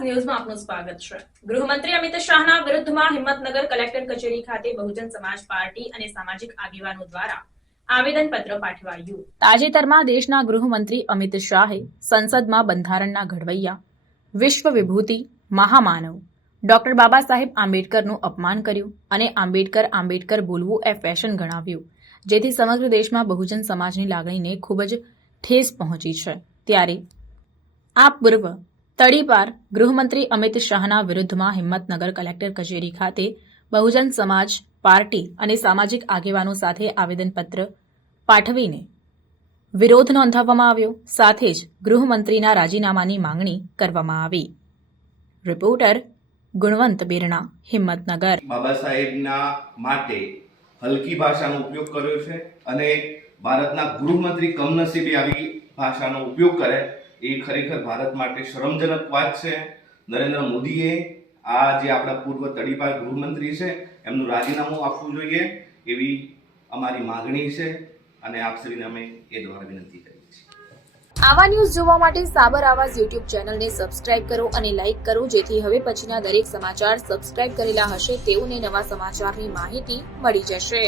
આપનું સ્વાગત છે. ગૃહમંત્રી અમિત શાહના વિરુદ્ધમાં હિંમતનગર કલેક્ટર કચેરી ખાતે બહુજન સમાજ પાર્ટી અને સામાજિક આગેવાનો દ્વારા તાજેતરમાં દેશના ગૃહમંત્રી અમિત શાહે સંસદમાં બંધારણના ઘડવૈયા વિશ્વ વિભૂતિ મહામાનવ, ડોક્ટર બાબા સાહેબ આંબેડકરનું અપમાન કર્યું અને આંબેડકર આંબેડકર બોલવું એ ફેશન ગણાવ્યું, જેથી સમગ્ર દેશમાં બહુજન સમાજની લાગણીને ખૂબ જ ઠેસ પહોંચી છે. ત્યારે આ પૂર્વ તડીપાર ગૃહમંત્રી અમિત શાહના વિરુદ્ધમાં હિંમતનગર કલેક્ટર કચેરી ખાતે બહુજન સમાજ પાર્ટી અને સામાજિક આગેવાનો સાથે આવેદનપત્ર પાઠવીને વિરોધ નોંધાવવામાં આવ્યો. સાથે જ ગૃહમંત્રીના રાજીનામાની માંગણી કરવામાં આવી. રિપોર્ટર ગુણવંત બિરણા, હિંમતનગર. બાબા સાહેબના માટે હલકી ભાષાનો ઉપયોગ કર્યો છે અને ભારતના ગૃહમંત્રી કમનસીબે આવી ભાષાનો ઉપયોગ કરે એ ખરેખર ભારત માટે શરમજનક વાત છે. નરેન્દ્ર મોદીએ આ જે આપણા પૂર્વ તડીપાર ગૃહમંત્રી છે, એમનું રાજીનામું આપવું જોઈએ એવી અમારી માગણી છે અને આપશ્રીને અમે એ દ્વારા વિનંતી કરીએ છીએ. આવા ન્યૂઝ જોવા માટે સાબર આવાજ યુટ્યુબ ચેનલને સબસ્ક્રાઇબ કરો અને લાઇક કરો, જેથી હવે પછીના દરેક સમાચાર સબસ્ક્રાઇબ કરેલા હશે તેઓને નવા સમાચારની માહિતી મળી જશે.